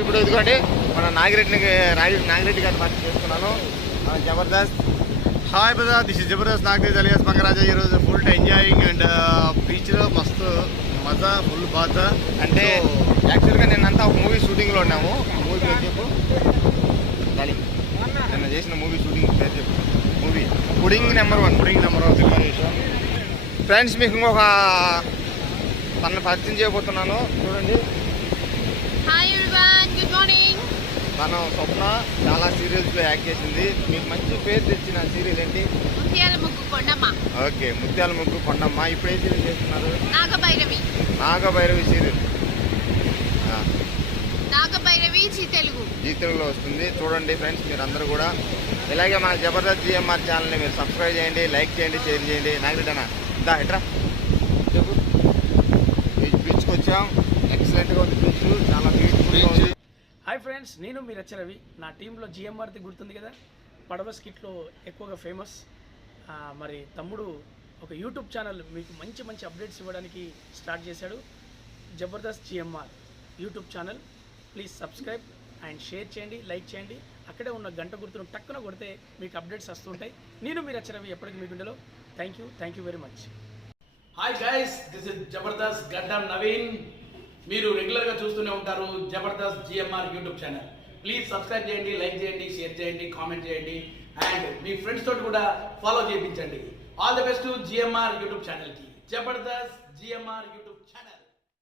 ఇప్పుడు ఇదిగోండి మన నాగిరెడ్డి గారిని పరిచయం చేస్తున్నాను. Jabardasth. Hi brother, this is Jabardasth Nagireddy alias Bangaraja. ఈరోజు ఫుల్ ఎంజాయింగ్ అండ్ బీచ్లో మస్తు మజా, ఫుల్ బాధ. అంటే యాక్చువల్గా నిన్నంతా ఒక మూవీ షూటింగ్లో ఉన్నాము. మూవీ పేరు చెప్పు. నిన్న చేసిన మూవీ షూటింగ్ పేరు చెప్పు. మూవీ పుడింగ్ నెంబర్ 1 సినిమా చేసాం. ఫ్రెండ్స్, మీకు ఇంకొక తనను పరిచయం చేయబోతున్నాను. చూడండి, తను స్వప్న చాలా సీరియల్స్లో యాక్ట్ చేసింది. మీకు మంచి పేరు తెచ్చిన సీరియల్ ఏంటి? ఓకే, ముత్యాల ముగ్గు కొండమ్మ. ఇప్పుడు ఏ సీరియల్ చేస్తున్నారు? నాగభైరవి సీరియల్. జీ తెలుగులో వస్తుంది. చూడండి ఫ్రెండ్స్, మీరు అందరూ కూడా ఇలాగే మన జబర్దస్త్ జిఎంఆర్ ఛానల్ని మీరు సబ్స్క్రైబ్ చేయండి, లైక్ చేయండి, షేర్ చేయండి. నాగరెడ్డనా దా ఎట్రా చెప్పు. బీచ్కి వచ్చాం. ఎక్సలెంట్గా ఉంది బీచ్, చాలా బ్యూటిఫుల్గా ఉంది. హాయ్ ఫ్రెండ్స్, నేను మీ రవి. నా టీంలో జిఎంఆర్ది గుర్తుంది కదా, పడవ స్కిట్లో ఎక్కువగా ఫేమస్. మరి తమ్ముడు ఒక యూట్యూబ్ ఛానల్ మీకు మంచి మంచి అప్డేట్స్ ఇవ్వడానికి స్టార్ట్ చేశాడు. Jabardasth GMR YouTube channel. Please subscribe and share చేయండి, లైక్ చేయండి. అక్కడే ఉన్న గంట గుర్తును టక్కున కొడితే మీకు అప్డేట్స్ వస్తుంటాయి. నేను మీ రవి ఎప్పటికీ మీ గుండెలో. Thank you very much. Hi guys, this is Jabardasth గడ్డం నవీన్. మీరు రెగ్యులర్గా చూస్తూనే ఉంటారు Jabardasth GMR YouTube channel. Please subscribe చేయండి, లైక్ చేయండి, షేర్ చేయండి, కామెంట్ చేయండి అండ్ మీ ఫ్రెండ్స్ తోటి కూడా ఫాలో చేయించండి. All the best GMR YouTube ఛానల్కి. Jabardasth GMR YouTube